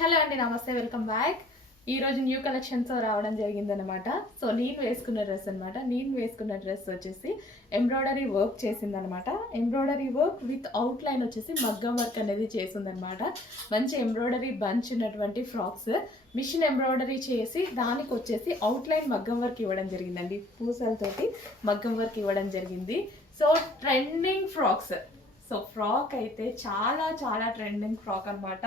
Hello అండి, నమస్తే, welcome back. ఈరోజు న్యూ కలెక్షన్తో రావడం జరిగిందనమాట. సో నేను వేసుకున్న డ్రెస్ వచ్చేసి ఎంబ్రాయిడరీ వర్క్ చేసిందనమాట. Embroidery work with out line వచ్చేసి మగ్గం వర్క్ అనేది చేసిందనమాట. మంచి ఎంబ్రాయిడరీ బంచ్ ఉన్నటువంటి ఫ్రాక్స్ మిషన్ ఎంబ్రాయిడరీ చేసి దానికి వచ్చేసి అవుట్ లైన్ మగ్గం వర్క్ ఇవ్వడం జరిగిందండి. పూసలతోటి మగ్గం వర్క్ ఇవ్వడం జరిగింది. So trending frocks. So frock అయితే చాలా చాలా ట్రెండింగ్ ఫ్రాక్ అనమాట.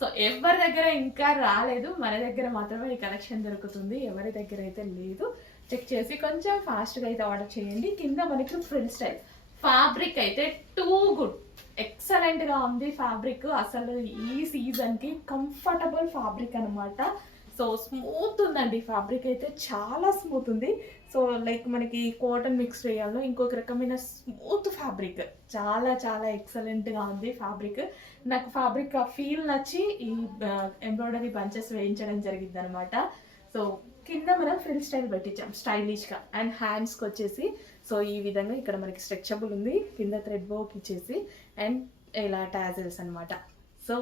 సో ఎవరి దగ్గర ఇంకా రాలేదు, మన దగ్గర మాత్రమే ఈ కలెక్షన్ దొరుకుతుంది. ఎవరి దగ్గర అయితే లేదు చెక్ చేసి కొంచెం ఫాస్ట్గా అయితే ఆర్డర్ చేయండి. కింద మనకి ఫ్రిల్ స్టైల్ ఫ్యాబ్రిక్ అయితే టూ గుడ్, ఎక్సలెంట్గా ఉంది ఫ్యాబ్రిక్. అసలు ఈ సీజన్కి కంఫర్టబుల్ ఫ్యాబ్రిక్ అనమాట. సో స్మూత్ ఉందండి, ఫ్యాబ్రిక్ అయితే చాలా స్మూత్ ఉంది. సో లైక్ మనకి కాటన్ మిక్స్ చేయాలో ఇంకొక రకమైన స్మూత్ ఫ్యాబ్రిక్, చాలా చాలా ఎక్సలెంట్గా ఉంది ఫ్యాబ్రిక్. నాకు ఫ్యాబ్రిక్ ఫీల్ నచ్చి ఈ ఎంబ్రాయిడరీ బంచెస్ వేయించడం జరిగింది అనమాట. సో కింద మనం ఫ్రిల్ స్టైల్ పెట్టించాం స్టైలిష్గా. అండ్ హ్యాండ్స్కి వచ్చేసి సో ఈ విధంగా ఇక్కడ మనకి స్ట్రెచబుల్ ఉంది, కింద థ్రెడ్ వర్క్ ఇచ్చేసి అండ్ ఇలా టాజల్స్ అనమాట. సో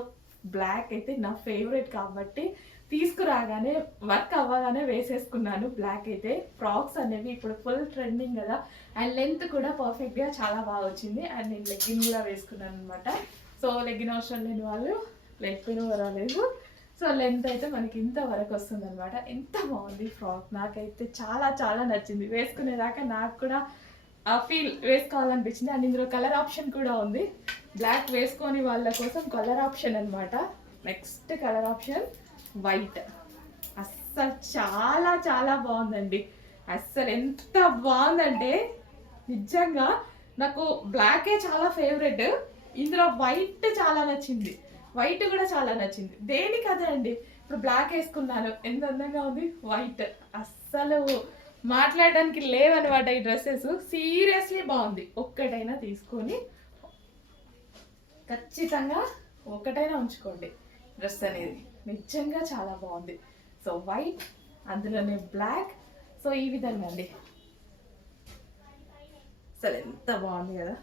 బ్లాక్ అయితే నా ఫేవరెట్ కాబట్టి తీసుకురాగానే వర్క్ అవ్వగానే వేసేసుకున్నాను. బ్లాక్ అయితే ఫ్రాక్స్ అనేవి ఇప్పుడు ఫుల్ ట్రెండింగ్ కదా, అండ్ లెంత్ కూడా పర్ఫెక్ట్గా చాలా బాగా వచ్చింది. అండ్ నేను లెగ్గిన్ కూడా వేసుకున్నాను అనమాట. సో లెగ్గిన్ అవసరం లేని వాళ్ళు లెగ్గిన్ రాలేదు. సో లెంత్ అయితే మనకి ఇంత వరకు వస్తుంది అనమాట. ఎంత బాగుంది ఫ్రాక్, నాకైతే చాలా చాలా నచ్చింది. వేసుకునేదాకా నాకు కూడా ఆ ఫీల్ వేసుకోవాలనిపించింది. అండ్ ఇందులో కలర్ ఆప్షన్ కూడా ఉంది. బ్లాక్ వేసుకొని వాళ్ళ కోసం కలర్ ఆప్షన్ అనమాట. Next colour option white. అస్సలు చాలా చాలా బాగుందండి. అస్సలు ఎంత బాగుందంటే నిజంగా నాకు బ్లాకే చాలా ఫేవరెట్, ఇందులో వైట్ చాలా నచ్చింది. వైట్ కూడా చాలా నచ్చింది. దేనికి అదే అండి, ఇప్పుడు బ్లాక్ వేసుకున్నాను, ఎంత అందంగా ఉంది వైట్. అస్సలు మాట్లాడడానికి లేవన్నమాట ఈ డ్రెస్సెస్. సీరియస్లీ బాగుంది. ఒక్కటైనా తీసుకొని ఖచ్చితంగా ఒకటైనా ఉంచుకోండి డ్రెస్ అనేది, నిజంగా చాలా బాగుంది. సో వైట్, అందులోనే బ్లాక్. సో ఈ విధంగా అండి, అసలు ఎంత బాగుంది కదా,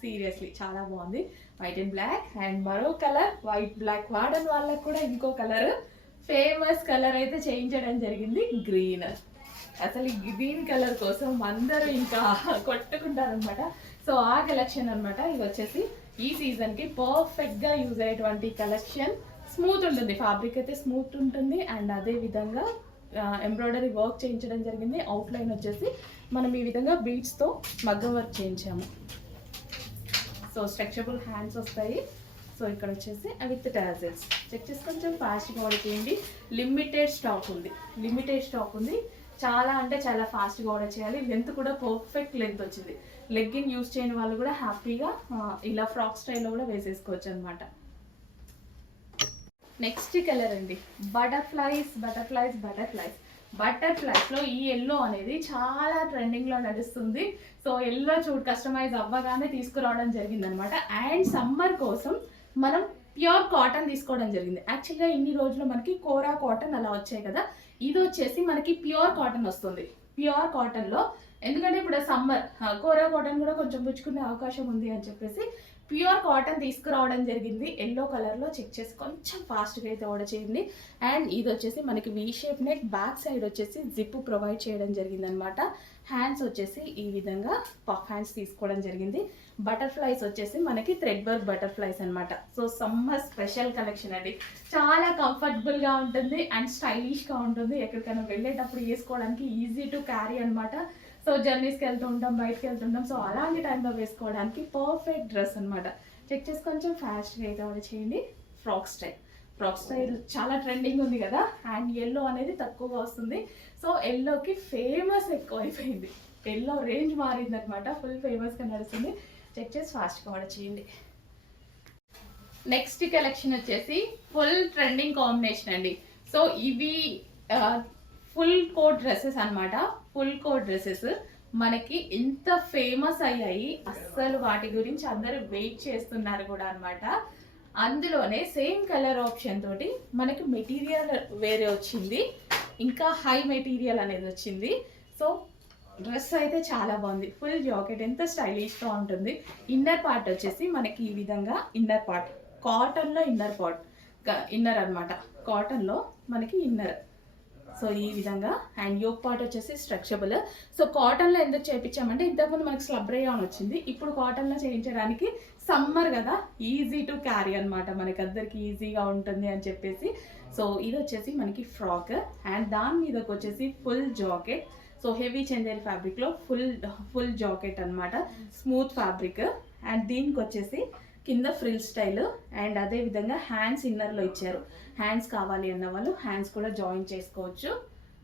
సీరియస్లీ చాలా బాగుంది. White and black. అండ్ మరో కలర్ వైట్ బ్లాక్ వాడని వాళ్ళకు కూడా ఇంకో కలర్, ఫేమస్ కలర్ అయితే చేయించడం జరిగింది, గ్రీన్. అసలు ఈ గ్రీన్ కలర్ కోసం అందరూ ఇంకా కొట్టుకుంటారనమాట. సో ఆ కలెక్షన్ అనమాట. ఇది వచ్చేసి ఈ సీజన్కి పర్ఫెక్ట్గా యూజ్ అయ్యేటువంటి కలెక్షన్. స్మూత్ ఉంటుంది, ఫ్యాబ్రిక్ అయితే స్మూత్ ఉంటుంది. అండ్ అదే విధంగా ఎంబ్రాయిడరీ వర్క్ చేయించడం జరిగింది. అవుట్లైన్ వచ్చేసి మనం ఈ విధంగా బీడ్స్తో మగ్గం వర్క్ చేయించాము. సో స్ట్రెచబుల్ హ్యాండ్స్ వస్తాయి. సో ఇక్కడ వచ్చేసి విత్ టాజల్స్. చెక్ చేసి కొంచెం ఫాస్ట్గా ఆర్డర్ చేయండి. లిమిటెడ్ స్టాక్ ఉంది. చాలా అంటే చాలా ఫాస్ట్గా ఆర్డర్ చేయాలి. లెంత్ కూడా పర్ఫెక్ట్ లెంత్ వచ్చింది. లెగ్గిన్ యూస్ చేయని వాళ్ళు కూడా హ్యాపీగా ఇలా ఫ్రాక్ స్టైల్లో కూడా వేసేసుకోవచ్చు అనమాట. నెక్స్ట్ కలర్ అండి, బటర్ఫ్లైస్లో ఈ ఎల్లో అనేది చాలా ట్రెండింగ్లో నడుస్తుంది. సో ఎల్లో చూడ్ కస్టమైజ్ అవ్వగానే తీసుకురావడం జరిగింది అనమాట. అండ్ సమ్మర్ కోసం మనం ప్యూర్ కాటన్ తీసుకోవడం జరిగింది. యాక్చువల్గా ఇన్ని రోజులు మనకి కోరా కాటన్ అలా వచ్చాయి కదా, ఇది వచ్చేసి మనకి ప్యూర్ కాటన్ వస్తుంది. ప్యూర్ కాటన్లో ఎందుకంటే ఇప్పుడు సమ్మర్ కోరా కాటన్ కూడా కొంచెం పుచ్చుకునే అవకాశం ఉంది అని చెప్పేసి ప్యూర్ కాటన్ తీసుకురావడం జరిగింది. ఎల్లో కలర్లో. చెక్ చేసి కొంచెం ఫాస్ట్గా అయితే ఆర్డర్ చేయండి. అండ్ ఇది వచ్చేసి మనకి we shape neck, back side వచ్చేసి జిప్ ప్రొవైడ్ చేయడం జరిగింది అనమాట. హ్యాండ్స్ వచ్చేసి ఈ విధంగా పఫ్ హ్యాండ్స్ తీసుకోవడం జరిగింది. బటర్ఫ్లైస్ వచ్చేసి మనకి థ్రెడ్ వర్క్ బటర్ఫ్లైస్ అనమాట. సో సమ్మర్ స్పెషల్ కలెక్షన్ అండి. చాలా కంఫర్టబుల్గా ఉంటుంది అండ్ స్టైలిష్గా ఉంటుంది. ఎక్కడికైనా వెళ్ళేటప్పుడు వేసుకోవడానికి ఈజీ టు క్యారీ అనమాట. సో జర్నీస్కి వెళ్తుంటాం, బయటకు వెళ్తుంటాం. సో అలాంటి టైంలో వేసుకోవడానికి పర్ఫెక్ట్ డ్రెస్ అనమాట. చెక్ చేసి కొంచెం ఫాస్ట్గా అయితే ఆర్డర్ చేయండి. ఫ్రాక్ స్టైల్ చాలా ట్రెండింగ్ ఉంది కదా, అండ్ ఎల్లో అనేది తక్కువగా వస్తుంది. సో ఎల్లోకి ఫేమస్ ఎక్కువ అయిపోయింది, ఎల్లో రేంజ్ మారింది అనమాట. ఫుల్ ఫేమస్గా నడుస్తుంది. చెక్ చేసి ఫాస్ట్గా ఆర్డర్ చేయండి. నెక్స్ట్ కలెక్షన్ వచ్చేసి ఫుల్ ట్రెండింగ్ కాంబినేషన్ అండి. సో ఇవి ఫుల్ కోట్ డ్రెస్సెస్ అనమాట. ఫుల్ కోట్ డ్రెస్సెస్ మనకి ఎంత ఫేమస్ అయ్యాయి, అస్సలు వాటి గురించి అందరూ వెయిట్ చేస్తున్నారు కూడా అనమాట. అందులోనే సేమ్ కలర్ ఆప్షన్ తోటి మనకి మెటీరియల్ వేరే వచ్చింది, ఇంకా హై మెటీరియల్ అనేది వచ్చింది. సో డ్రెస్ అయితే చాలా బాగుంది. ఫుల్ జాకెట్ ఎంత స్టైలిష్గా ఉంటుంది. ఇన్నర్ పార్ట్ వచ్చేసి మనకి ఈ విధంగా ఇన్నర్ పార్ట్ కాటన్లో ఇన్నర్ పార్ట్ ఇన్నర్ అనమాట, కాటన్లో మనకి ఇన్నర్. సో ఈ విధంగా. అండ్ యోక్ పార్ట్ వచ్చేసి స్ట్రెచబుల్. సో కాటన్లో ఎందుకు చేయించామంటే ఇంతకుముందు మనకి స్లబ్ రేయాన్ వచ్చింది, ఇప్పుడు కాటన్లో చేయించడానికి సమ్మర్ కదా, ఈజీ టు క్యారీ అనమాట, మనకి అందరికి ఈజీగా ఉంటుంది అని చెప్పేసి. సో ఇది వచ్చేసి మనకి ఫ్రాక్ అండ్ దాని మీదకి వచ్చేసి full jacket. So heavy Chanderi ఫ్యాబ్రిక్లో ఫుల్ జాకెట్ అనమాట, స్మూత్ ఫ్యాబ్రిక్. అండ్ దీనికి వచ్చేసి కింద ఫ్రిల్ స్టైల్ అండ్ అదే విధంగా హ్యాండ్స్ ఇన్నర్లో ఇచ్చారు. హ్యాండ్స్ కావాలి అన్న వాళ్ళు హ్యాండ్స్ కూడా జాయిన్ చేసుకోవచ్చు.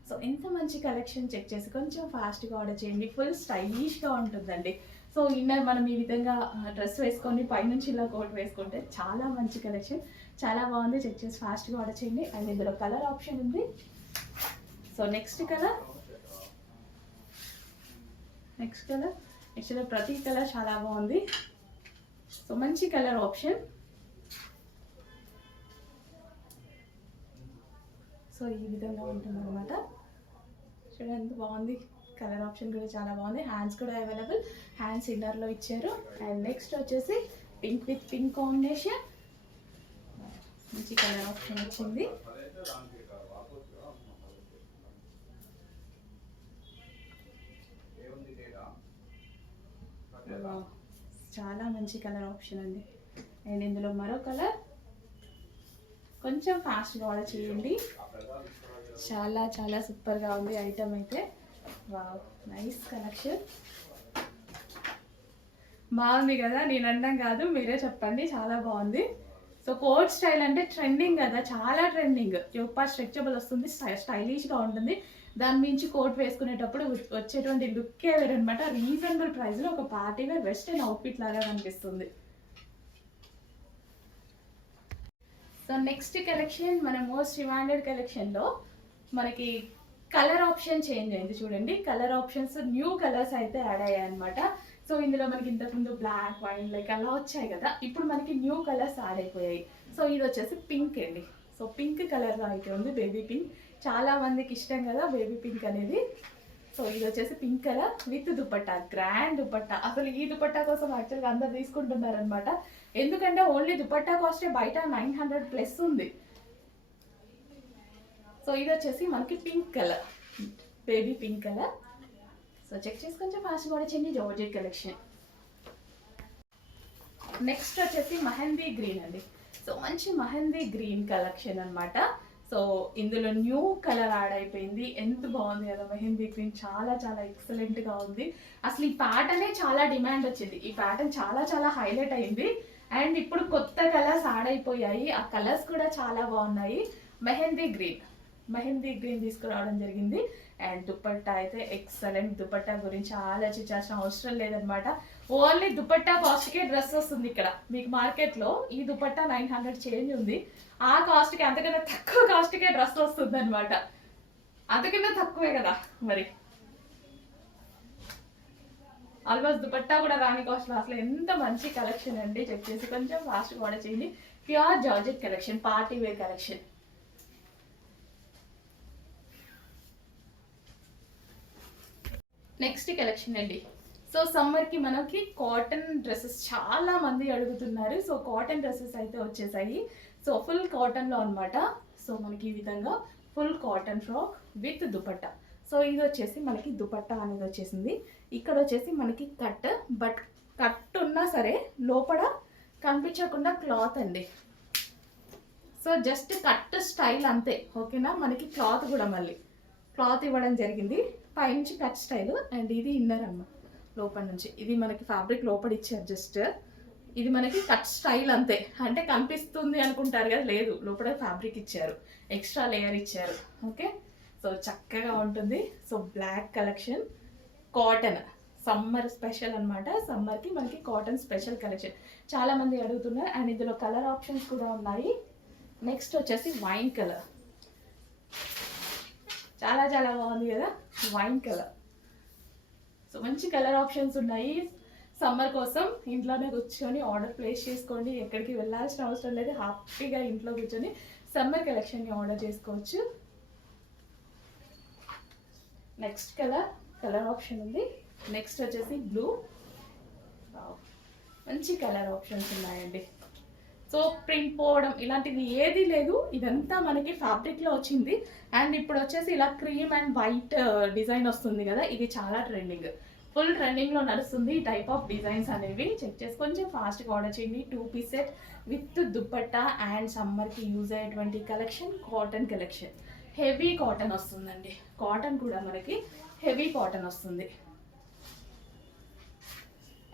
సో ఎంత మంచి కలెక్షన్, చెక్ చేసి కొంచెం ఫాస్ట్గా ఆర్డర్ చేయండి. ఫుల్ స్టైలిష్గా ఉంటుందండి. సో ఇన్నర్ మనం ఈ విధంగా డ్రెస్ వేసుకొని పైనుంచి ఇలా కోట్ వేసుకుంటే చాలా మంచి కలెక్షన్, చాలా బాగుంది. చెక్ చేసి ఫాస్ట్గా ఆర్డర్ చేయండి. అండ్ ఇందులో కలర్ ఆప్షన్ ఉంది. సో నెక్స్ట్ కలర్ యాక్చువల్గా ప్రతి కలర్ చాలా బాగుంది. సో మంచి కలర్ ఆప్షన్. సో ఈ విధంగా ఉంటుంది అనమాట. చూడండి ఎంత బాగుంది, కలర్ ఆప్షన్ కూడా చాలా బాగుంది. హ్యాండ్స్ కూడా అవైలబుల్, హ్యాండ్స్ ఇన్నర్లో ఇచ్చారు. అండ్ నెక్స్ట్ వచ్చేసి పింక్ విత్ పింక్ కాంబినేషన్, మంచి కలర్ ఆప్షన్ వచ్చింది. చాలా మంచి కలర్ ఆప్షన్ అండి. అండ్ ఇందులో మరో కలర్, కొంచెం ఫాస్ట్గా ఆర్డర్ చేయండి. చాలా చాలా సూపర్గా ఉంది ఐటమ్ అయితే. వావ్, నైస్ కలెక్షన్, బాగుంది కదా, నేను అనడం కాదు, మీరే చెప్పండి, చాలా బాగుంది. సో కోట్ స్టైల్ అంటే ట్రెండింగ్ కదా, చాలా ట్రెండింగ్. యోపా స్ట్రెచబుల్ వస్తుంది, స్టైలిష్గా ఉంటుంది. దాని మించి కోట్ వేసుకునేటప్పుడు వచ్చేటువంటి లుక్కే వేరనమాట. రీజనబుల్ ప్రైస్లో ఒక పార్టీ వేర్ వెస్టర్న్ అవుట్ఫిట్ లాగా కనిపిస్తుంది. సో నెక్స్ట్ కలెక్షన్ మన మోస్ట్ డిమాండెడ్ కలెక్షన్లో మనకి కలర్ ఆప్షన్ చేంజ్ అయింది. చూడండి, కలర్ ఆప్షన్స్ న్యూ కలర్స్ అయితే యాడ్ అయ్యాయి అనమాట. సో ఇందులో మనకి ఇంతకుముందు బ్లాక్, వైన్ లైక్ అలా వచ్చాయి కదా, ఇప్పుడు మనకి న్యూ కలర్స్ యాడ్ అయిపోయాయి. సో ఇది వచ్చేసి పింక్ అండి. సో పింక్ కలర్లో అయితే ఉంది, బేబీ పింక్. చాలా మందికి ఇష్టం కదా బేబీ పింక్ అనేది. సో ఇది వచ్చేసి pink colour with dupatta, grand dupatta. అసలు ఈ దుపట్టా కోసం యాక్చువల్గా అందరు తీసుకుంటున్నారనమాట, ఎందుకంటే ఓన్లీ దుపట్టా కాస్టే బయట 900+ ఉంది. సో ఇది వచ్చేసి మనకి pink colour, baby pink colour. So check చేసి కొంచెం ఫాస్ట్ కూడా చేయండి. Georgette collection. నెక్స్ట్ వచ్చేసి మెహందీ గ్రీన్ అండి. సో మంచి మెహందీ గ్రీన్ కలెక్షన్ అనమాట. సో ఇందులో న్యూ కలర్ యాడ్ అయిపోయింది, ఎంత బాగుంది కదా మెహందీ గ్రీన్, చాలా చాలా ఎక్సలెంట్గా ఉంది. అసలు ఈ ప్యాటర్నే చాలా డిమాండ్ వచ్చింది, ఈ ప్యాటర్న్ చాలా చాలా హైలైట్ అయింది. అండ్ ఇప్పుడు కొత్త కలర్స్ యాడ్ అయిపోయాయి, ఆ కలర్స్ కూడా చాలా బాగున్నాయి. మెహందీ గ్రీన్ తీసుకురావడం జరిగింది. అండ్ దుపట్టా అయితే ఎక్సలెంట్. దుపట్టా గురించి ఆలోచించాల్సిన అవసరం లేదనమాట, ఓన్లీ దుపట్టా కాస్ట్కే డ్రెస్ వస్తుంది. ఇక్కడ మీకు మార్కెట్లో ఈ దుపట్టా 900 చేంజ్ ఉంది, ఆ కాస్ట్కి అంతకన్నా తక్కువ కాస్ట్కే డ్రెస్ వస్తుంది అనమాట. అంతకన్నా తక్కువే కదా మరి, ఆల్మోస్ట్ దుపట్టా కూడా రాని కాస్ట్లో. అసలు ఎంత మంచి కలెక్షన్ అండి, చెక్ చేసి కొంచెం ఫాస్ట్గా ఆర్డర్ చేయండి. Pure georgette collection, party wear collection. Next collection అండి. సో సమ్మర్కి మనకి కాటన్ డ్రెస్సెస్ చాలా మంది అడుగుతున్నారు. సో కాటన్ డ్రెస్సెస్ అయితే వచ్చేసాయి. సో ఫుల్ కాటన్లో అనమాట. సో మనకి ఈ విధంగా full cotton frock with dupatta. So ఇది వచ్చేసి మనకి దుపట్టా అనేది వచ్చేసింది. ఇక్కడ వచ్చేసి మనకి బట్ కట్ ఉన్నా సరే లోపల కనిపించకుండా క్లాత్ అండి. సో జస్ట్ కట్ స్టైల్ అంతే, ఓకేనా. మనకి క్లాత్ కూడా మళ్ళీ క్లాత్ ఇవ్వడం జరిగింది, పైనుంచి కట్ స్టైల్. అండ్ ఇది ఇన్నర్ అమ్మ, లోపల నుంచి ఇది మనకి ఫ్యాబ్రిక్ లోపల ఇచ్చారు. జస్ట్ ఇది మనకి కట్ స్టైల్ అంతే, అంటే కనిపిస్తుంది అనుకుంటారు కదా, లేదు, లోపల ఫ్యాబ్రిక్ ఇచ్చారు, ఎక్స్ట్రా లేయర్ ఇచ్చారు. ఓకే, సో చక్కగా ఉంటుంది. So black collection, cotton, summer special అనమాట. సమ్మర్కి మనకి కాటన్ స్పెషల్ కలెక్షన్ చాలా మంది అడుగుతున్నారు. అండ్ ఇందులో కలర్ ఆప్షన్స్ కూడా ఉన్నాయి. నెక్స్ట్ వచ్చేసి వైన్ కలర్, చాలా చాలా బాగుంది కదా వైన్ కలర్. సో మంచి కలర్ ఆప్షన్స్ ఉన్నాయి. సమ్మర్ కోసం ఇంట్లోనే కూర్చొని ఆర్డర్ ప్లేస్ చేసుకోండి, ఎక్కడికి వెళ్ళాల్సిన అవసరం లేదు, హ్యాపీగా ఇంట్లో కూర్చొని సమ్మర్ కలెక్షన్ని ఆర్డర్ చేసుకోవచ్చు. నెక్స్ట్ కలర్ ఆప్షన్ ఉంది. నెక్స్ట్ వచ్చేసి బ్లూ, మంచి కలర్ ఆప్షన్స్ ఉన్నాయండి. సో ప్రింట్ పోవడం ఇలాంటిది ఏది లేదు, ఇదంతా మనకి ఫ్యాబ్రిక్లో వచ్చింది. అండ్ ఇప్పుడు వచ్చేసి ఇలా క్రీమ్ అండ్ వైట్ డిజైన్ వస్తుంది కదా, ఇది చాలా ట్రెండింగ్, ఫుల్ ట్రెండింగ్లో నడుస్తుంది ఈ టైప్ ఆఫ్ డిజైన్స్ అనేవి. చెక్ చేసి కొంచెం ఫాస్ట్గా ఆర్డర్ చేయండి. 2 piece set with dupatta and సమ్మర్కి యూజ్ అయ్యేటువంటి collection, cotton collection, heavy cotton వస్తుందండి. కాటన్ కూడా మనకి హెవీ కాటన్ వస్తుంది.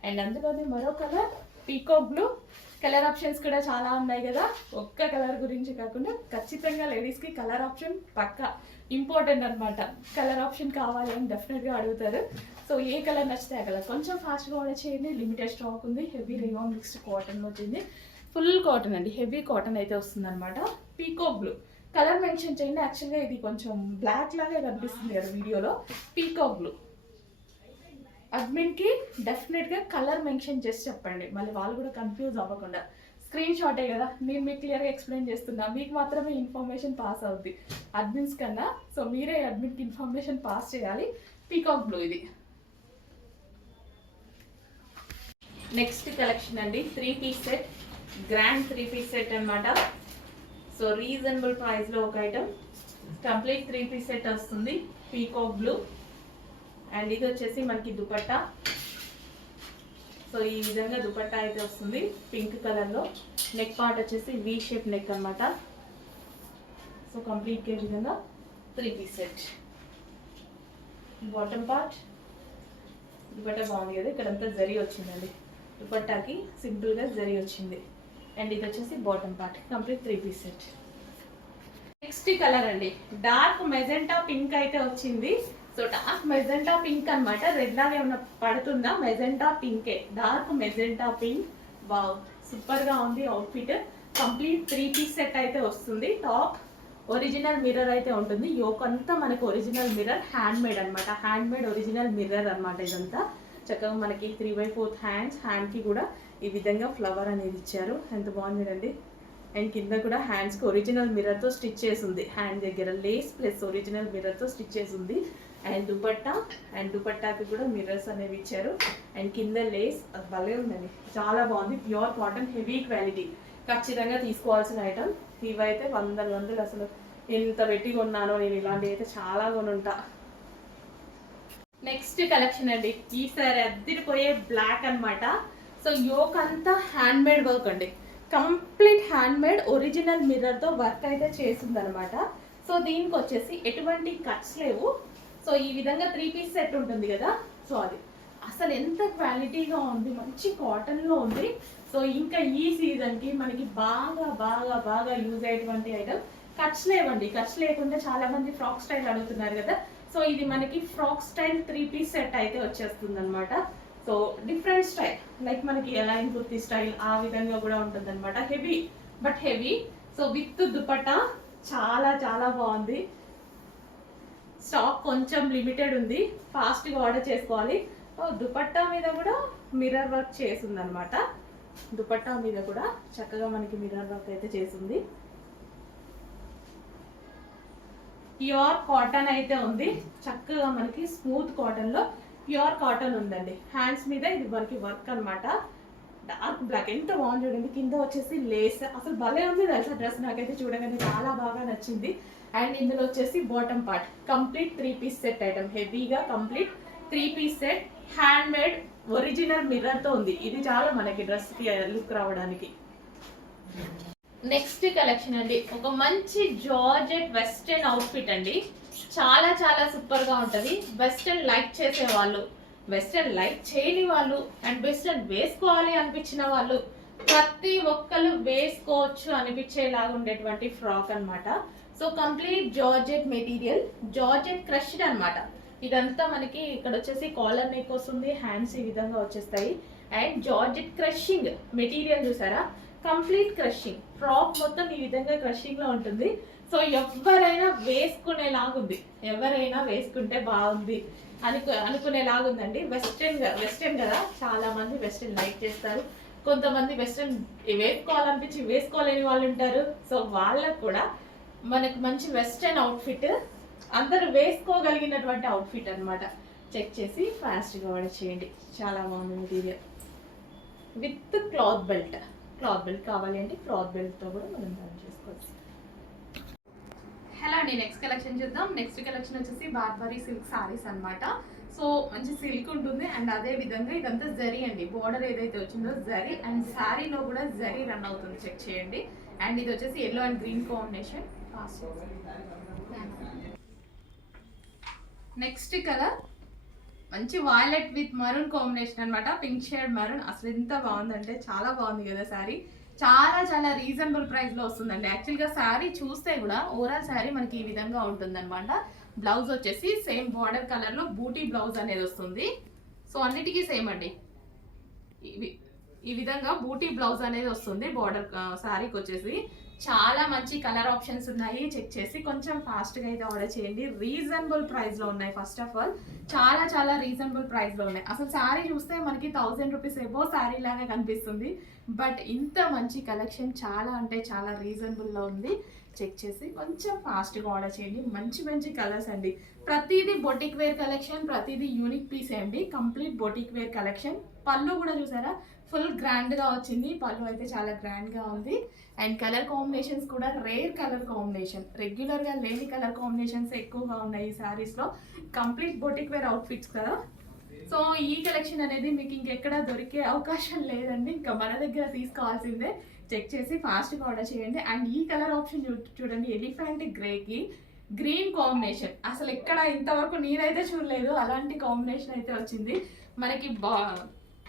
అండ్ అందులోనే మరో colour peacock blue. Colour options కూడా చాలా ఉన్నాయి కదా, ఒక్క కలర్ గురించి కాకుండా ఖచ్చితంగా లేడీస్కి కలర్ ఆప్షన్ పక్కా ఇంపార్టెంట్ అనమాట. కలర్ ఆప్షన్ కావాలి అని డెఫినెట్గా అడుగుతారు. సో ఏ కలర్ నచ్చితే ఆ కలర్. కొంచెం ఫాస్ట్గా ఆర్డర్ చేయండి, లిమిటెడ్ స్టాక్ ఉంది. హెవీ రేయాన్ మిక్స్డ్ కాటన్ వచ్చింది, ఫుల్ కాటన్ అండి, హెవీ కాటన్ అయితే వస్తుంది అనమాట. పీకాక్ బ్లూ కలర్ మెన్షన్ చేయండి. యాక్చువల్గా ఇది కొంచెం బ్లాక్ లాగే కనిపిస్తుంది కదా వీడియోలో. పీకాక్ బ్లూ అడ్మిన్కి డెఫినెట్గా కలర్ మెన్షన్ చేసి చెప్పండి, మళ్ళీ వాళ్ళు కూడా కన్ఫ్యూజ్ అవ్వకుండా. స్క్రీన్ షాటే కదా, నేను మీకు క్లియర్గా ఎక్స్ప్లెయిన్ చేస్తున్నా, మీకు మాత్రమే ఇన్ఫర్మేషన్ పాస్ అవుద్ది అడ్మిన్స్ కన్నా. సో మీరే అడ్మిన్కి ఇన్ఫర్మేషన్ పాస్ చేయాలి. పీకాక్ బ్లూ ఇది. నెక్స్ట్ కలెక్షన్ అండి, 3 piece set, grand 3 piece set అనమాట. సో రీజనబుల్ ప్రైస్లో ఒక ఐటమ్, కంప్లీట్ 3 పీస్ సెట్ వస్తుంది. పీకాక్ బ్లూ అండ్ ఇది వచ్చేసి మనకి దుపట్టా. సో ఈ విధంగా దుపట్టా అయితే వస్తుంది పింక్ కలర్లో. నెక్ పార్ట్ వచ్చేసి వీ షేప్ నెక్ అనమాట. సో కంప్లీట్గా ఈ విధంగా 3 piece set. Bottom part dupatta బాగుంది కదా, ఇక్కడంతా జరీ వచ్చిందండి, దుపట్టాకి సింపుల్గా జరీ వచ్చింది. అండ్ ఇది వచ్చేసి bottom part, complete 3 piece set. Next colour అండి, డార్క్ మెజెంటా పింక్ అయితే వచ్చింది. సో డార్క్ మెజెంటా పింక్ అనమాట, రెడ్ లాగా ఏమన్నా పడుతుందా, మెజెంటా పింకే, డార్క్ మెజెంటా పింక్. వావ్ సూపర్గా ఉంది అవుట్ఫిట్. కంప్లీట్ 3 పీస్ సెట్ అయితే వస్తుంది. టాప్ ఒరిజినల్ మిర్రర్ అయితే ఉంటుంది, యోక్ అంతా మనకి ఒరిజినల్ మిర్రర్, హ్యాండ్ మేడ్ అనమాట, హ్యాండ్ మేడ్ ఒరిజినల్ మిర్రర్ అనమాట. ఇదంతా చక్కగా మనకి 3/4 హ్యాండ్స్, హ్యాండ్కి కూడా ఈ విధంగా ఫ్లవర్ అనేది ఇచ్చారు, ఎంత బాగుంది అండి. అండ్ కింద కూడా హ్యాండ్స్కి ఒరిజినల్ మిర్రర్తో స్టిచ్ చేసి ఉంది, హ్యాండ్ దగ్గర లేస్ ప్లస్ ఒరిజినల్ మిర్రర్తో స్టిచ్ చేసి ఉంది. అండ్ దుపట్టా, అండ్ దుపట్టాకి కూడా మిర్రర్స్ అనేవి ఇచ్చారు. అండ్ కింద లేస్, అది భలే ఉందండి, చాలా బాగుంది. ప్యూర్ కాటన్, హెవీ క్వాలిటీ, ఖచ్చితంగా తీసుకోవాల్సిన ఐటమ్. ఇవైతే వందలు అసలు ఎంత పెట్టి కొన్నానో నేను, ఇలాంటివి అయితే చాలా కొనుంటా. నెక్స్ట్ కలెక్షన్ అండి, ఈసారి అద్దరిపోయే బ్లాక్ అనమాట. సో యోక్ అంతా హ్యాండ్ మేడ్ వర్క్ అండి, కంప్లీట్ హ్యాండ్ మేడ్ ఒరిజినల్ మిర్రర్తో వర్క్ అయితే చేసింది అనమాట. సో దీనికి వచ్చేసి ఎటువంటి కట్స్ లేవు. సో ఈ విధంగా 3 పీస్ సెట్ ఉంటుంది కదా, సో అది అసలు ఎంత క్వాలిటీగా ఉంది, మంచి కాటన్లో ఉంది. సో ఇంకా ఈ సీజన్కి మనకి బాగా బాగా బాగా యూజ్ అయ్యేటువంటి ఐటమ్. కట్స్ లేవండి, కట్స్ లేకుండా చాలా మంది ఫ్రాక్ స్టైల్ అడుగుతున్నారు కదా. సో ఇది మనకి ఫ్రాక్ స్టైల్ 3 పీస్ సెట్ అయితే వచ్చేస్తుంది అనమాట. సో డిఫరెంట్ స్టైల్, లైక్ మనకి లైన్ కుర్తీ స్టైల్ ఆ విధంగా కూడా ఉంటుంది అనమాట. Heavy but heavy. So with dupatta చాలా చాలా బాగుంది. స్టాక్ కొంచెం లిమిటెడ్ ఉంది, ఫాస్ట్గా ఆర్డర్ చేసుకోవాలి. దుపట్టా మీద కూడా మిర్రర్ వర్క్ చేసింది అనమాట. దుపట్టా మీద కూడా చక్కగా మనకి మిర్రర్ వర్క్ అయితే చేసింది. ప్యూర్ కాటన్ అయితే ఉంది, చక్కగా మనకి స్మూత్ కాటన్లో ప్యూర్ కాటన్ ఉందండి. హ్యాండ్స్ మీద ఇది మనకి వర్క్ అనమాట, డార్క్ బ్లాక్, ఎంత బాగుంది చూడండి. కింద వచ్చేసి లేస్, అసలు భలే ఉంది తెలుసా డ్రెస్, నాకైతే చూడగానే చాలా బాగా నచ్చింది. అండ్ ఇందులో వచ్చేసి bottom part, complete 3 piece set item, హెవీగా complete 3 piece set, handmade original మిర్రర్తో ఉంది. ఇది చాలా మనకి డ్రెస్కి లుక్ రావడానికి. నెక్స్ట్ కలెక్షన్ అండి, ఒక మంచి జార్జెట్ వెస్టర్న్ అవుట్ఫిట్ అండి, చాలా చాలా సూపర్గా ఉంటుంది. వెస్టర్న్ లైక్ చేసే వాళ్ళు, వెస్టర్న్ లైక్ చేయని వాళ్ళు, అండ్ వెస్టర్న్ వేసుకోవాలి అనిపించిన వాళ్ళు, ప్రతి ఒక్కరు వేసుకోవచ్చు అనిపించేలాగా ఉండేటువంటి ఫ్రాక్ అనమాట. So complete georgette material, georgette crushed అనమాట. ఇదంతా మనకి ఇక్కడ వచ్చేసి కాలర్ నెక్ వస్తుంది, హ్యాండ్స్ ఈ విధంగా వచ్చేస్తాయి. అండ్ జార్జెట్ క్రషింగ్ మెటీరియల్ చూసారా, కంప్లీట్ క్రషింగ్, ఫ్రాక్ మొత్తం ఈ విధంగా క్రషింగ్లో ఉంటుంది. సో ఎవరైనా వేసుకునేలాగుంది, ఎవరైనా వేసుకుంటే బాగుంది అనుకునేలాగుందండి. వెస్టర్న్ కదా, చాలా మంది వెస్టర్న్ లైక్ చేస్తారు, కొంతమంది వెస్టర్న్ వేసుకోవాలనిపించి వేసుకోలేని వాళ్ళు ఉంటారు. సో వాళ్ళకు కూడా మనకు మంచి వెస్టర్న్ అవుట్ఫిట్, అందరూ వేసుకోగలిగినటువంటి అవుట్ఫిట్ అనమాట. చెక్ చేసి ఫాస్ట్గా ఆర్డర్ చేయండి, చాలా బాగుంది material. With cloth belt, cloth belt కావాలి అంటే క్లాత్ బెల్ట్తో కూడా మనం రన్ చేసుకోవచ్చు. హలో అండి, నెక్స్ట్ కలెక్షన్ చూద్దాం. నెక్స్ట్ కలెక్షన్ వచ్చేసి బార్బరీ సిల్క్ సారీస్ అన్నమాట. సో మంచి సిల్క్ ఉంటుంది అండ్ అదే విధంగా ఇదంతా జరీ అండి. బోర్డర్ ఏదైతే వచ్చిందో జరీ అండ్ శారీలో కూడా జరీ రన్ అవుతుంది, చెక్ చేయండి. అండ్ ఇది వచ్చేసి yellow and green combination. Next colour మంచి వాయిలెట్ విత్ మరూన్ కాంబినేషన్ అనమాట. Pink shade maroon. అసలు ఎంత బాగుందంటే చాలా బాగుంది కదా శారీ. చాలా చాలా రీజనబుల్ ప్రైస్ లో వస్తుందండి. యాక్చువల్గా శారీ చూస్తే కూడా ఓవరాల్ శారీ మనకి ఈ విధంగా ఉంటుంది అనమాట. బ్లౌజ్ వచ్చేసి సేమ్ బార్డర్ కలర్ లో బూటీ బ్లౌజ్ అనేది వస్తుంది. సో అన్నిటికీ సేమ్ అండి. ఈ విధంగా బూటీ బ్లౌజ్ అనేది వస్తుంది బార్డర్ శారీకి వచ్చేసి. చాలా మంచి కలర్ ఆప్షన్స్ ఉన్నాయి, చెక్ చేసి కొంచెం ఫాస్ట్గా అయితే ఆర్డర్ చేయండి. రీజనబుల్ ప్రైస్లో ఉన్నాయి. ఫస్ట్ ఆఫ్ ఆల్ చాలా చాలా రీజనబుల్ ప్రైస్లో ఉన్నాయి. అసలు శారీ చూస్తే మనకి 1000 రూపీస్ ఎబో శారీ లాగా కనిపిస్తుంది. బట్ ఇంత మంచి కలెక్షన్ చాలా అంటే చాలా రీజనబుల్లో ఉంది. చెక్ చేసి కొంచెం ఫాస్ట్గా ఆర్డర్ చేయండి. మంచి మంచి కలర్స్ అండి. ప్రతిదీ బొటిక్ వేర్ కలెక్షన్, ప్రతిదీ యూనిక్ పీస్ అండి. Complete boutique wear collection. పళ్ళు కూడా చూసారా, ఫుల్ గ్రాండ్గా వచ్చింది. పళ్ళు అయితే చాలా గ్రాండ్గా ఉంది. అండ్ కలర్ కాంబినేషన్స్ కూడా రేర్ కలర్ కాంబినేషన్. రెగ్యులర్గా లేని కలర్ కాంబినేషన్స్ ఎక్కువగా ఉన్నాయి ఈ శారీస్లో. కంప్లీట్ బొటిక్ వేర్ అవుట్ఫిట్స్ కదా. సో ఈ కలెక్షన్ అనేది మీకు ఇంకెక్కడ దొరికే అవకాశం లేదండి. ఇంకా మన దగ్గర తీసుకోవాల్సిందే. చెక్ చేసి ఫాస్ట్గా ఆర్డర్ చేయండి. అండ్ ఈ కలర్ ఆప్షన్ చూడండి, ఎలిఫెంట్ గ్రేకి గ్రీన్ కాంబినేషన్. అసలు ఎక్కడ ఇంతవరకు నేనైతే చూడలేదు అలాంటి కాంబినేషన్ అయితే వచ్చింది మనకి.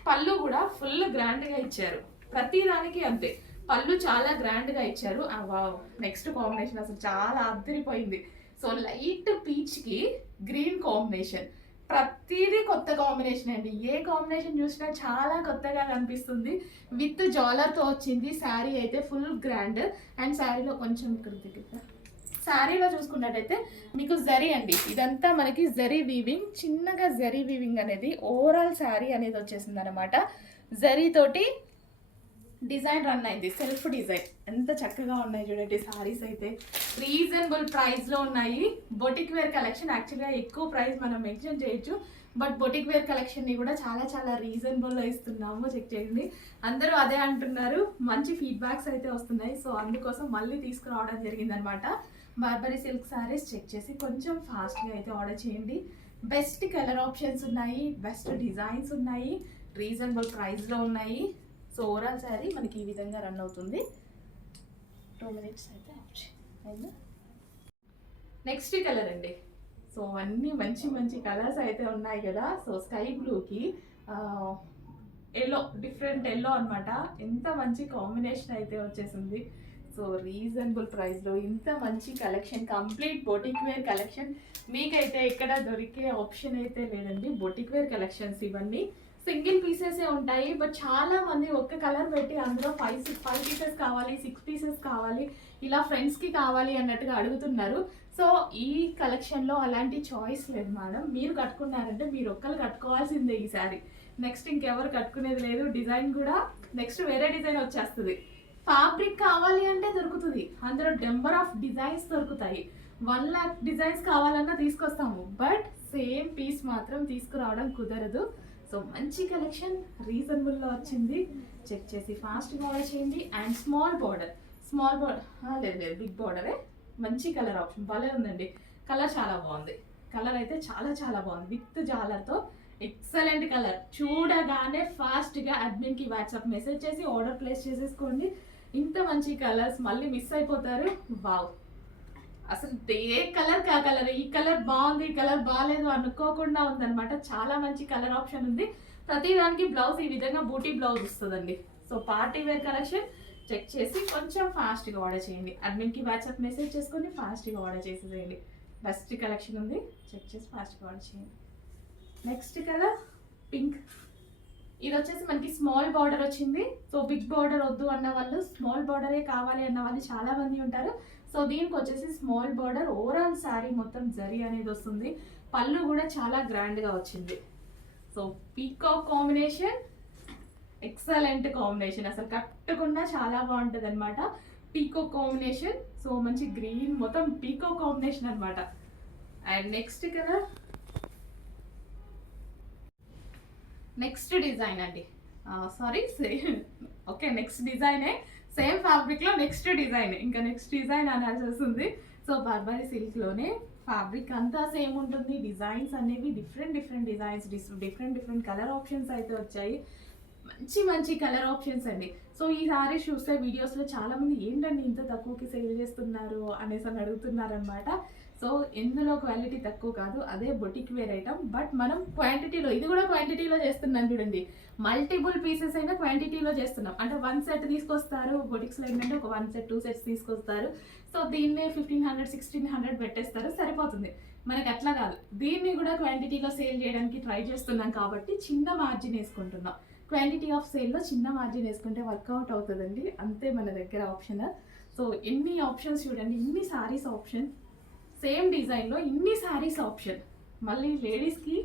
పళ్ళు కూడా ఫుల్ గ్రాండ్గా ఇచ్చారు. ప్రతి దానికి అంతే, పళ్ళు చాలా గ్రాండ్గా ఇచ్చారు. నెక్స్ట్ కాంబినేషన్ అసలు చాలా అద్దరిపోయింది. సో లైట్ పీచ్కి గ్రీన్ కాంబినేషన్. ప్రతిదీ కొత్త కాంబినేషన్ అండి. ఏ కాంబినేషన్ చూసినా చాలా కొత్తగా కనిపిస్తుంది. విత్ జాలర్తో వచ్చింది శారీ అయితే ఫుల్ గ్రాండ్. అండ్ శారీలో కొంచెం ఇక్కడ శారీలో చూసుకున్నట్టయితే మీకు జరీ అండి. ఇదంతా మనకి జరీ వీవింగ్, చిన్నగా జరీ వీవింగ్ అనేది ఓవరాల్ శారీ అనేది వచ్చేసింది అనమాట. జరీ తోటి డిజైన్ రన్ అయింది, సెల్ఫ్ డిజైన్. ఎంత చక్కగా ఉన్నాయి చూడండి సారీస్ అయితే. రీజనబుల్ ప్రైస్లో ఉన్నాయి. Boutique wear collection. యాక్చువల్గా ఎక్కువ ప్రైస్ మనం మెన్షన్ చేయొచ్చు, బట్ బొటిక్ వేర్ కలెక్షన్ని కూడా చాలా చాలా రీజనబుల్లో ఇస్తున్నాము. చెక్ చేయండి. అందరూ అదే అంటున్నారు, మంచి ఫీడ్బ్యాక్స్ అయితే వస్తున్నాయి. సో అందుకోసం మళ్ళీ తీసుకురావడం జరిగిందనమాట. బార్బరీ సిల్క్ సారీస్ చెక్ చేసి కొంచెం ఫాస్ట్గా అయితే ఆర్డర్ చేయండి. బెస్ట్ కలర్ ఆప్షన్స్ ఉన్నాయి, బెస్ట్ డిజైన్స్ ఉన్నాయి, రీజనబుల్ ప్రైస్లో ఉన్నాయి. సో ఓవరాల్ శారీ మనకి ఈ విధంగా రన్ అవుతుంది. 2 minutes అయితే ఆప్షన్. నెక్స్ట్ కలర్ అండి. సో అన్నీ మంచి మంచి కలర్స్ అయితే ఉన్నాయి కదా. సో స్కై బ్లూకి ఎల్లో, డిఫరెంట్ ఎల్లో అనమాట. ఎంత మంచి కాంబినేషన్ అయితే వచ్చేసింది. సో రీజనబుల్ ప్రైస్లో ఇంత మంచి collection, complete boutique wear collection మీకైతే ఎక్కడ దొరికే ఆప్షన్ అయితే లేదండి. బొటిక్ వేర్ కలెక్షన్స్ ఇవన్నీ సింగిల్ పీసెసే ఉంటాయి. బట్ చాలా మంది ఒక్క కలర్ పెట్టి అందులో 5 పీసెస్ కావాలి, 6 పీసెస్ కావాలి, ఇలా ఫ్రెండ్స్కి కావాలి అన్నట్టుగా అడుగుతున్నారు. సో ఈ కలెక్షన్లో అలాంటి చాయిస్ లేదు మేడం. మీరు కట్టుకున్నారంటే మీరు ఒక్కరు కట్టుకోవాల్సిందే ఈ సారీ. నెక్స్ట్ ఇంకెవరు కట్టుకునేది లేదు. డిజైన్ కూడా నెక్స్ట్ వేరే డిజైన్ వచ్చేస్తుంది. ఫ్యాబ్రిక్ కావాలి అంటే దొరుకుతుంది, అందులో నెంబర్ ఆఫ్ డిజైన్స్ దొరుకుతాయి. 1 lakh డిజైన్స్ కావాలన్నా తీసుకొస్తాము, బట్ సేమ్ పీస్ మాత్రం తీసుకురావడం కుదరదు. సో మంచి కలెక్షన్ రీజనబుల్లో వచ్చింది. చెక్ చేసి ఫాస్ట్గా ఆర్డర్ చేయండి. అండ్ స్మాల్ బార్డర్ లేదు బిగ్ బార్డరే. మంచి కలర్ ఆప్షన్ భలే ఉందండి. కలర్ చాలా బాగుంది. కలర్ అయితే చాలా చాలా బాగుంది. విత్ జాలర్తో ఎక్సలెంట్ కలర్. చూడగానే ఫాస్ట్గా అడ్మిన్కి వాట్సాప్ మెసేజ్ చేసి ఆర్డర్ ప్లేస్ చేసేసుకోండి. ఇంత మంచి కలర్స్ మళ్ళీ మిస్ అయిపోతారు. వావ్, అసలు ఏ కలర్ కా కలర్, ఈ కలర్ బాగుంది ఈ కలర్ బాగాలేదు అనుకోకుండా ఉందన్నమాట. చాలా మంచి కలర్ ఆప్షన్ ఉంది. ప్రతిదానికి బ్లౌజ్ ఈ విధంగా బూటీ బ్లౌజ్ వస్తుందండి. So party wear collection. Check చేసి కొంచెం ఫాస్ట్గా ఆర్డర్ చేయండి. అడ్మిన్కి వాట్సాప్ మెసేజ్ చేసుకొని ఫాస్ట్గా ఆర్డర్ చేసేసేయండి. బెస్ట్ కలెక్షన్ ఉంది. చెక్ చేసి ఫాస్ట్గా ఆర్డర్ చేయండి. Next colour pink. ఇది వచ్చేసి మనకి స్మాల్ బార్డర్ వచ్చింది. సో బిగ్ బార్డర్ వద్దు అన్న వాళ్ళు, స్మాల్ బార్డరే కావాలి అన్న వాళ్ళు చాలా మంది ఉంటారు. సో దీనికి వచ్చేసి స్మాల్ బార్డర్, ఓవరాల్ శారీ మొత్తం జరీ అనేది వస్తుంది. పళ్ళు కూడా చాలా గ్రాండ్గా వచ్చింది. So peacock combination, excellent combination. అసలు కట్టుకున్నా చాలా బాగుంటుంది అనమాట. Peacock combination. సో మంచి గ్రీన్, మొత్తం పీకాక్ కాంబినేషన్ అనమాట. And next colour, next design అండి. సారీ ఓకే నెక్స్ట్ డిజైనే, సేమ్ ఫ్యాబ్రిక్లో నెక్స్ట్ డిజైన్, ఇంకా నెక్స్ట్ డిజైన్ అనాల్సి వస్తుంది. సో బార్బరీ సిల్క్లోనే ఫ్యాబ్రిక్ అంతా సేమ్ ఉంటుంది, డిజైన్స్ అనేవి different designs, different colour options అయితే వచ్చాయి. మంచి కలర్ ఆప్షన్స్ అండి. సో ఈ సారీ చూస్తే వీడియోస్లో చాలామంది ఏంటండి ఇంత తక్కువకి సేల్ చేస్తున్నారు అనేసి అని అడుగుతున్నారనమాట. సో ఇందులో క్వాలిటీ తక్కువ కాదు, అదే బొటిక్ వేర్ ఐటమ్, బట్ మనం క్వాంటిటీలో, ఇది కూడా క్వాంటిటీలో చేస్తున్నాం చూడండి. మల్టిపుల్ పీసెస్ అయినా క్వాంటిటీలో చేస్తున్నాం. అంటే 1 సెట్ తీసుకొస్తారు, బొటిక్స్లో ఏంటంటే ఒక 1 సెట్ 2 సెట్స్ తీసుకొస్తారు. సో దీన్నే 1500 1600 పెట్టేస్తారు, సరిపోతుంది. మనకి అట్లా కాదు, దీన్ని కూడా క్వాంటిటీలో సేల్ చేయడానికి ట్రై చేస్తున్నాం కాబట్టి చిన్న మార్జిన్ వేసుకుంటున్నాం. క్వాంటిటీ ఆఫ్ సేల్లో చిన్న మార్జిన్ వేసుకుంటే వర్కౌట్ అవుతుందండి, అంతే మన దగ్గర ఆప్షన్. సో ఎన్ని ఆప్షన్స్ చూడండి, ఇన్ని సారీస్ ఆప్షన్, సేమ్ డిజైన్లో ఇన్ని శారీస్ ఆప్షన్. మళ్ళీ లేడీస్కి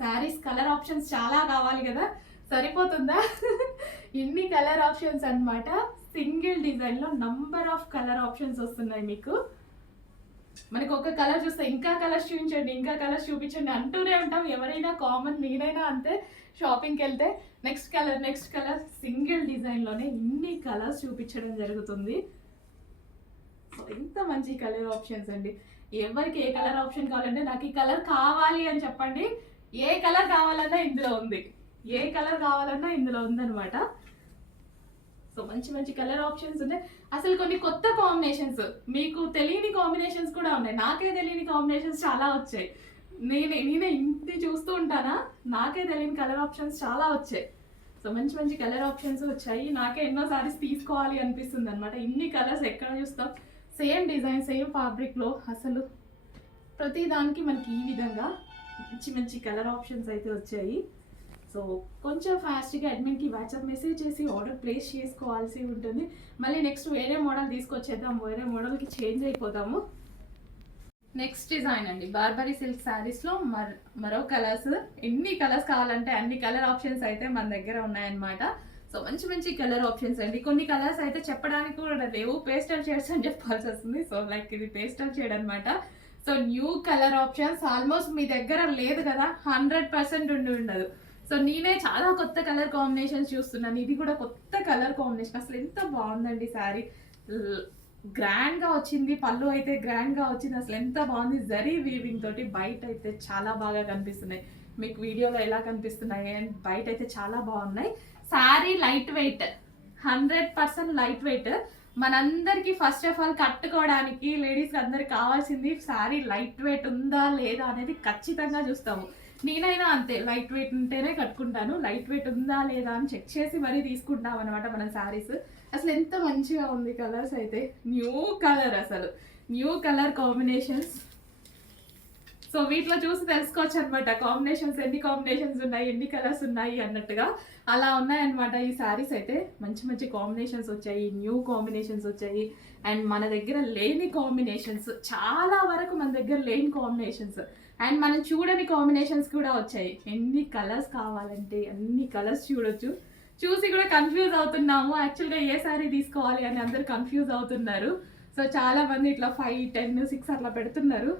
శారీస్ కలర్ ఆప్షన్స్ చాలా కావాలి కదా, సరిపోతుందా? ఇన్ని కలర్ ఆప్షన్స్ అన్నమాట. సింగిల్ డిజైన్లో నంబర్ ఆఫ్ కలర్ ఆప్షన్స్ వస్తున్నాయి మీకు. మనకు ఒక కలర్ చూస్తే ఇంకా కలర్స్ చూపించండి, ఇంకా కలర్స్ చూపించండి అంటూనే ఉంటాం. ఎవరైనా కామన్, నేనైనా అంతే. షాపింగ్కి వెళ్తే నెక్స్ట్ కలర్ సింగిల్ డిజైన్లోనే ఇన్ని కలర్స్ చూపించడం జరుగుతుంది. సో ఇంత మంచి కలర్ ఆప్షన్స్ అండి. ఎవరికి ఏ కలర్ ఆప్షన్ కావాలంటే నాకు ఈ కలర్ కావాలి అని చెప్పండి, ఏ కలర్ కావాలన్నా ఇందులో ఉంది, ఏ కలర్ కావాలన్నా ఇందులో ఉందన్నమాట. సో మంచి కలర్ ఆప్షన్స్ ఉన్నాయి. అసలు కొన్ని కొత్త కాంబినేషన్స్, మీకు తెలియని కాంబినేషన్స్ కూడా ఉన్నాయి. నాకే తెలియని కాంబినేషన్స్ చాలా వచ్చాయి. నేనే ఇంటి చూస్తూ ఉంటానా, నాకే తెలియని కలర్ ఆప్షన్స్ చాలా వచ్చాయి. సో మంచి కలర్ ఆప్షన్స్ వచ్చాయి. నాకే ఎన్నో సారీస్ తీసుకోవాలి అనిపిస్తుంది అనమాట. ఇన్ని కలర్స్ ఎక్కడ చూస్తాం, సేమ్ డిజైన్ సేమ్ ఫ్యాబ్రిక్లో. అసలు ప్రతి దానికి మనకి ఈ విధంగా మంచి కలర్ ఆప్షన్స్ అయితే వచ్చాయి. సో కొంచెం ఫాస్ట్గా అడ్మిన్కి వాట్సాప్ మెసేజ్ చేసి ఆర్డర్ ప్లేస్ చేసుకోవాల్సి ఉంటుంది. మళ్ళీ నెక్స్ట్ వేరే మోడల్ తీసుకొచ్చేద్దాం, వేరే మోడల్కి చేంజ్ అయిపోతాము. నెక్స్ట్ డిజైన్ అండి, బార్బరీ సిల్క్ శారీస్లో మరో కలర్స్. ఎన్ని కలర్స్ కావాలంటే అన్ని కలర్ ఆప్షన్స్ అయితే మన దగ్గర ఉన్నాయన్నమాట. సో మంచి కలర్ ఆప్షన్స్ అండి. కొన్ని కలర్స్ అయితే చెప్పడానికి కూడా లేవు, పేస్టల్ షేడ్స్ అని చెప్పాల్సి వస్తుంది. సో లైక్ ఇది పేస్టల్ షేడ్ అనమాట. So new colour options almost మీ దగ్గర లేదు కదా, 100% ఉండదు. సో నేనే చాలా కొత్త కలర్ కాంబినేషన్స్ చూస్తున్నాను. ఇది కూడా కొత్త కలర్ కాంబినేషన్. అసలు ఎంత బాగుందండి శారీ, గ్రాండ్గా వచ్చింది. పళ్ళు అయితే గ్రాండ్గా వచ్చింది. అసలు ఎంత బాగుంది, జరీ వీవింగ్ తోటి. బయట అయితే చాలా బాగా కనిపిస్తున్నాయి, మీకు వీడియోలో ఎలా కనిపిస్తున్నాయి అండ్ బయట అయితే చాలా బాగున్నాయి. Sari light weight, 100% light weight. మనందరికీ ఫస్ట్ ఆఫ్ ఆల్ కట్టుకోవడానికి లేడీస్ అందరికి కావాల్సింది శారీ లైట్ వెయిట్ ఉందా లేదా అనేది ఖచ్చితంగా చూస్తాము. నేనైనా అంతే, లైట్ వెయిట్ ఉంటేనే కట్టుకుంటాను. లైట్ వెయిట్ ఉందా లేదా అని చెక్ చేసి మరీ తీసుకుంటాం అనమాట మనం శారీస్. అసలు ఎంత మంచిగా ఉంది కలర్స్ అయితే, న్యూ కలర్, అసలు న్యూ కలర్ కాంబినేషన్స్. సో వీటిలో చూసి తెలుసుకోవచ్చు అనమాట కాంబినేషన్స్, ఎన్ని కాంబినేషన్స్ ఉన్నాయి, ఎన్ని కలర్స్ ఉన్నాయి అన్నట్టుగా. అలా ఉన్నాయన్నమాట ఈ శారీస్ అయితే. మంచి కాంబినేషన్స్ వచ్చాయి, న్యూ కాంబినేషన్స్ వచ్చాయి. అండ్ మన దగ్గర లేని కాంబినేషన్స్, చాలా వరకు మన దగ్గర లేని కాంబినేషన్స్, అండ్ మనం చూడని కాంబినేషన్స్ కూడా వచ్చాయి. ఎన్ని కలర్స్ కావాలంటే అన్ని కలర్స్ చూడొచ్చు. చూసి కూడా కన్ఫ్యూజ్ అవుతున్నాము యాక్చువల్గా ఏ శారీ తీసుకోవాలి అని, అందరు కన్ఫ్యూజ్ అవుతున్నారు. సో చాలా మంది ఇట్లా 5, 10, 6 అట్లా పెడుతున్నారు.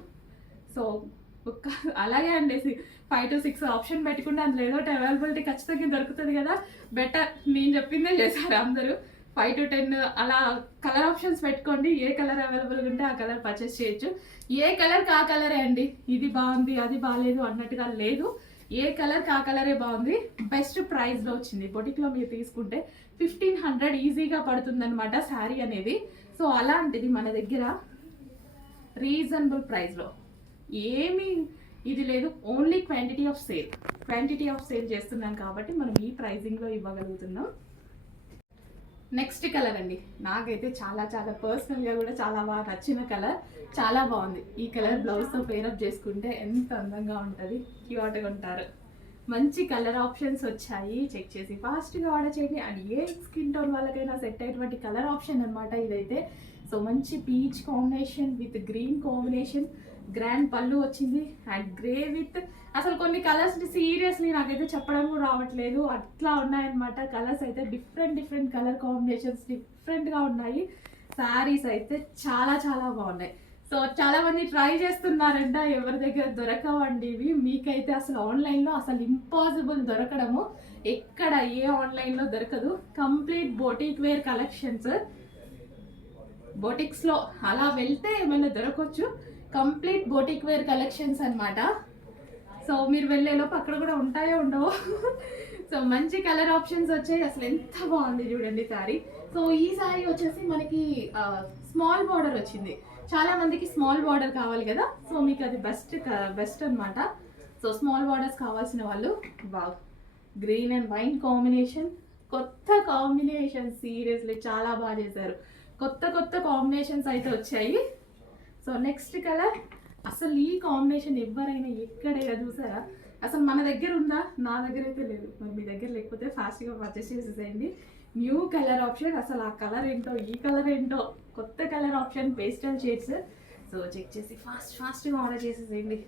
సో అలాగే అండి, 5 to 6 ఆప్షన్ పెట్టుకుంటే అందులో ఏదో ఒకటి అవైలబిలిటీ ఖచ్చితంగా దొరుకుతుంది కదా. బెటర్ నేను చెప్పిందే చేశారు అందరూ. 5 to 10 అలా కలర్ ఆప్షన్స్ పెట్టుకోండి. ఏ కలర్ అవైలబుల్గా ఉంటే ఆ కలర్ పర్చేస్ చేయొచ్చు. ఏ కలర్కి ఆ కలరే అండి, ఇది బాగుంది అది బాగాలేదు అన్నట్టుగా లేదు. ఏ కలర్కి ఆ కలరే బాగుంది, బెస్ట్ ప్రైస్లో వచ్చింది. బొటిక్లో మీరు తీసుకుంటే 1500 ఈజీగా పడుతుంది అనమాట శారీ అనేది. సో అలాంటిది మన దగ్గర రీజనబుల్ ప్రైస్లో ఏమీ ఇది లేదు, ఓన్లీ క్వాంటిటీ ఆఫ్ సేల్ చేస్తున్నాం కాబట్టి మనం ఈ ప్రైజింగ్లో ఇవ్వగలుగుతున్నాం. నెక్స్ట్ కలర్ అండి, నాకైతే చాలా పర్సనల్గా కూడా చాలా బాగా నచ్చిన కలర్. చాలా బాగుంది ఈ కలర్. బ్లౌజ్తో పేరప్ చేసుకుంటే ఎంత అందంగా ఉంటుంది, క్యూట్గా ఉంటారు. మంచి కలర్ ఆప్షన్స్ వచ్చాయి, చెక్ చేసి ఫాస్ట్గా ఆర్డర్ చేయండి. అండ్ ఏ స్కిన్ టోన్ వాళ్ళకైనా సెట్ అయ్యేటువంటి కలర్ ఆప్షన్ అనమాట ఇదైతే. సో మంచి peach combination with green combination, grand పళ్ళు వచ్చింది అండ్ గ్రే విత్, అసలు కొన్ని కలర్స్ సీరియస్లీ నాకైతే చెప్పడం కూడా రావట్లేదు, అట్లా ఉన్నాయన్నమాట కలర్స్ అయితే. డిఫరెంట్ కలర్ కాంబినేషన్స్ డిఫరెంట్గా ఉన్నాయి. శారీస్ అయితే చాలా బాగున్నాయి. సో చాలా మంది ట్రై చేస్తున్నారంట, ఎవరి దగ్గర దొరకవండి ఇవి. మీకైతే అసలు ఆన్లైన్లో అసలు ఇంపాసిబుల్ దొరకడము, ఎక్కడ ఏ ఆన్లైన్లో దొరకదు. కంప్లీట్ బోటిక్ వేర్ కలెక్షన్స్, బోటిక్స్లో అలా వెళ్తే ఏమైనా దొరకవచ్చు. కంప్లీట్ బోటిక్ వేర్ కలెక్షన్స్ అనమాట. సో మీరు వెళ్ళేలోపు అక్కడ కూడా ఉంటాయో ఉండవో. సో మంచి కలర్ ఆప్షన్స్ వచ్చాయి. అసలు ఎంత బాగుంది చూడండి శారీ. సో ఈ శారీ వచ్చేసి మనకి స్మాల్ బార్డర్ వచ్చింది. చాలా మందికి స్మాల్ బార్డర్ కావాలి కదా, సో మీకు అది బెస్ట్ అనమాట. సో స్మాల్ బార్డర్స్ కావాల్సిన వాళ్ళు, wow, green and wine combination, కొత్త కాంబినేషన్, సీరియస్లీ చాలా బాగా చేశారు. కొత్త కాంబినేషన్స్ అయితే వచ్చాయి. సో నెక్స్ట్ కలర్, అసలు ఈ కాంబినేషన్ ఎవరైనా ఎక్కడైనా చూసారా? అసలు మన దగ్గర ఉందా? నా దగ్గర అయితే లేదు. మరి మీ దగ్గర లేకపోతే ఫాస్ట్గా పర్చేస్ చేసేసేయండి. న్యూ కలర్ ఆప్షన్, అసలు ఆ కలర్ ఏంటో ఈ కలర్ ఏంటో, కొత్త colour option, pastel shades. So check చేసి ఫాస్ట్గా ఆర్డర్ చేసేసేయండి.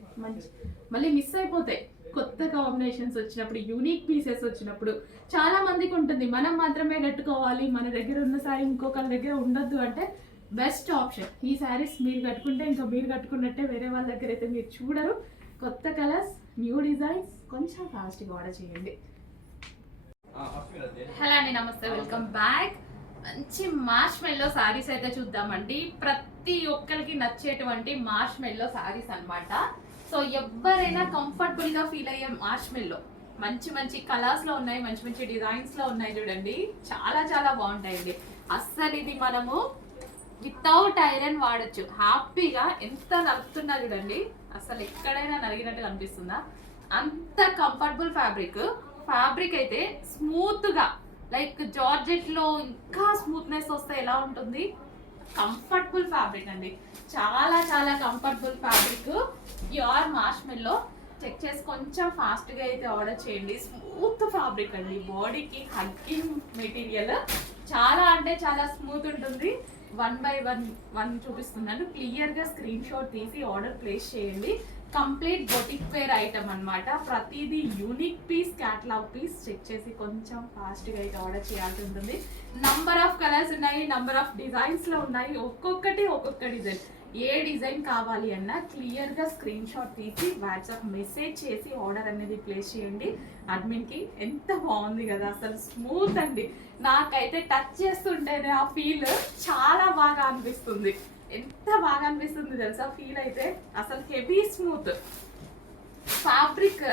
మళ్ళీ మిస్ అయిపోతాయి. కొత్త కాంబినేషన్స్ వచ్చినప్పుడు, యూనిక్ పీసెస్ వచ్చినప్పుడు చాలా మందికి ఉంటుంది మనం మాత్రమే కట్టుకోవాలి, మన దగ్గర ఉన్న సారీ ఇంకొకరి దగ్గర ఉండొద్దు అంటే బెస్ట్ ఆప్షన్ ఈ శారీస్. మీరు కట్టుకుంటే ఇంకా మీరు కట్టుకున్నట్టే, వేరే వాళ్ళ దగ్గర అయితే మీరు చూడరు. కొత్త కలర్స్, న్యూ డిజైన్స్, కొంచెం ఫాస్ట్గా ఆర్డర్ చేయండి. హలో అండి, నమస్తే, వెల్కమ్ బ్యాక్. మంచి మార్ష్ మెల్లో శారీస్ అయితే చూద్దామండి. ప్రతి ఒక్కరికి నచ్చేటువంటి మార్ష్ మెల్లో శారీస్ అనమాట. సో ఎవరైనా కంఫర్టబుల్గా ఫీల్ అయ్యే మార్ష్ మెల్లో మంచి కలర్స్లో ఉన్నాయి, మంచి డిజైన్స్లో ఉన్నాయి చూడండి. చాలా బాగుంటాయండి. అస్సలు ఇది మనము వితౌట్ ఐరన్ వాడచ్చు హ్యాపీగా. ఎంత నలుపుతున్నా చూడండి, అసలు ఎక్కడైనా నలిగినట్టు కనిపిస్తుందా? అంత కంఫర్టబుల్ ఫ్యాబ్రిక్ అయితే స్మూత్గా, లైక్ జార్జెట్లో ఇంకా స్మూత్నెస్ వస్తే ఎలా ఉంటుంది? కంఫర్టబుల్ ఫ్యాబ్రిక్ అండి, చాలా comfortable fabric. Pure marshmallow check చేసి కొంచెం ఫాస్ట్గా అయితే ఆర్డర్ చేయండి. స్మూత్ ఫ్యాబ్రిక్ అండి, బాడీకి హగ్గింగ్ మెటీరియల్, చాలా అంటే చాలా స్మూత్ ఉంటుంది. 1 by 1 చూపిస్తున్నాను. క్లియర్గా స్క్రీన్ షాట్ తీసి ఆర్డర్ ప్లేస్ చేయండి. కంప్లీట్ బొటిక్ వేర్ ఐటమ్ అనమాట. ప్రతిదీ unique piece, catalogue piece. Check చేసి కొంచెం ఫాస్ట్గా అయితే ఆర్డర్ చేయాల్సి ఉంటుంది. నంబర్ ఆఫ్ కలర్స్ ఉన్నాయి, నంబర్ ఆఫ్ డిజైన్స్లో ఉన్నాయి. ఒక్కొక్క డిజైన్, ఏ డిజైన్ కావాలి అన్నా క్లియర్గా స్క్రీన్ షాట్ తీసి వాట్సాప్ మెసేజ్ చేసి ఆర్డర్ అనేది ప్లేస్ చేయండి అడ్మిన్కి. ఎంత బాగుంది కదా, అసలు స్మూత్ అండి. నాకైతే టచ్ చేస్తుంటేనే ఆ ఫీల్ చాలా బాగా అనిపిస్తుంది. ఎంత బాగా అనిపిస్తుంది తెలుసా ఫీల్ అయితే. అసలు హెవీ స్మూత్ ఫ్యాబ్రిక్,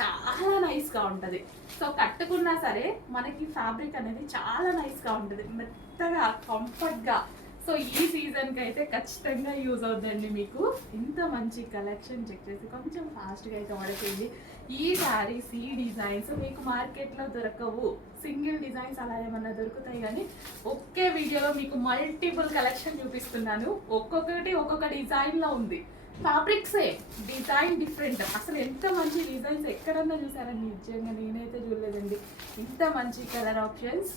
చాలా నైస్గా ఉంటుంది. సో కట్టుకున్నా సరే మనకి ఫ్యాబ్రిక్ అనేది చాలా నైస్గా ఉంటుంది, మెత్తగా, కంఫర్ట్గా. సో ఈ సీజన్కి అయితే ఖచ్చితంగా యూజ్ అవుతుందండి మీకు. ఇంత మంచి కలెక్షన్ చెక్ చేసి కొంచెం ఫాస్ట్గా అయితే ఆర్డర్ చేయండి. ఈ శారీస్, ఈ డిజైన్స్ మీకు మార్కెట్లో దొరకవు. సింగిల్ డిజైన్స్ అలా ఏమన్నా దొరుకుతాయి, కానీ ఒకే వీడియోలో మీకు మల్టిపుల్ కలెక్షన్ చూపిస్తున్నాను. ఒక్కొక్క డిజైన్లో ఉంది. Fabric same, design different. అసలు ఎంత మంచి డిజైన్స్ ఎక్కడన్నా చూసారండి? నిజంగా నేనైతే చూడలేదండి ఇంత మంచి colour options.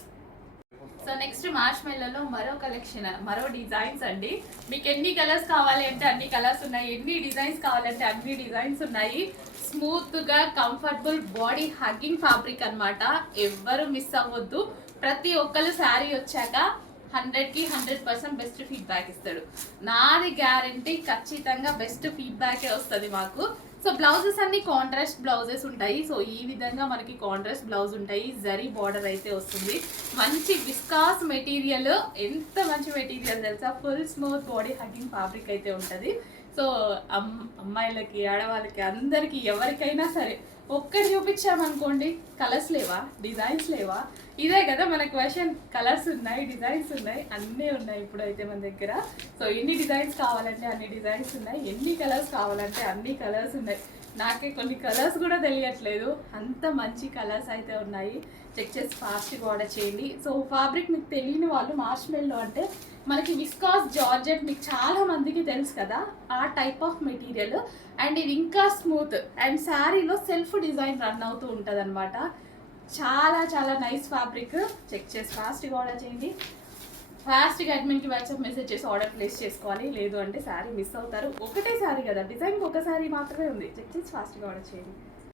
So next March మెల్లలో మరో కలెక్షన్, మరో డిజైన్స్ అండి. మీకు ఎన్ని కలర్స్ కావాలి అంటే అన్ని కలర్స్ ఉన్నాయి, ఎన్ని డిజైన్స్ కావాలంటే అన్ని డిజైన్స్ ఉన్నాయి. స్మూత్గా కంఫర్టబుల్ బాడీ హగ్గింగ్ ఫ్యాబ్రిక్ అనమాట. ఎవ్వరు మిస్ అవ్వద్దు. ప్రతి ఒక్కరు శారీ వచ్చాక 100కి 100% బెస్ట్ ఫీడ్బ్యాక్ ఇస్తాడు. నాది గ్యారంటీ, ఖచ్చితంగా బెస్ట్ ఫీడ్బ్యాకే వస్తుంది మాకు. సో బ్లౌజెస్ అన్ని కాంట్రాస్ట్ బ్లౌజెస్ ఉంటాయి. సో ఈ విధంగా మనకి కాంట్రాస్ట్ బ్లౌజ్ ఉంటాయి. జరీ బార్డర్ అయితే వస్తుంది. మంచి విస్కాస్ మెటీరియల్, ఎంత మంచి మెటీరియల్ తెలుసా? Full smooth body hugging fabric అయితే ఉంటుంది. సో అమ్మాయిలకి, ఆడవాళ్ళకి, అందరికీ, ఎవరికైనా సరే ఒక్కటి చూపించామనుకోండి, కలర్స్ లేవా, డిజైన్స్ లేవా? ఇదే కదా మన క్వశ్చన్. కలర్స్ ఉన్నాయి, డిజైన్స్ ఉన్నాయి, అన్నీ ఉన్నాయి ఇప్పుడైతే మన దగ్గర. సో ఎన్ని డిజైన్స్ కావాలంటే అన్ని డిజైన్స్ ఉన్నాయి, ఎన్ని కలర్స్ కావాలంటే అన్ని కలర్స్ ఉన్నాయి. నాకే కొన్ని కలర్స్ కూడా తెలియట్లేదు, అంత మంచి కలర్స్ అయితే ఉన్నాయి. చెక్ చేసి ఫాస్ట్గా ఆర్డర్ చేయండి. సో ఫ్యాబ్రిక్ మీకు తెలియని వాళ్ళు, మార్ష్మెల్లో అంటే మనకి విస్కాస్ జార్జెట్ మీకు చాలా మందికి తెలుసు కదా, ఆ టైప్ ఆఫ్ మెటీరియల్. అండ్ ఇది ఇంకా స్మూత్, అండ్ శారీలో సెల్ఫ్ డిజైన్ రన్ అవుతూ ఉంటుంది అనమాట. చాలా నైస్ ఫ్యాబ్రిక్. చెక్ చేసి ఫాస్ట్గా ఆర్డర్ చేయండి. ఫాస్ట్గా అడ్మిన్కి వాట్సాప్ మెసేజ్ చేసి ఆర్డర్ ప్లేస్ చేసుకోవాలి, లేదు అంటే శారీ మిస్ అవుతారు. ఒకటే శారీ కదా, డిజైన్కి ఒక శారీ మాత్రమే ఉంది. చెక్ చేసి ఫాస్ట్గా ఆర్డర్ చేయండి.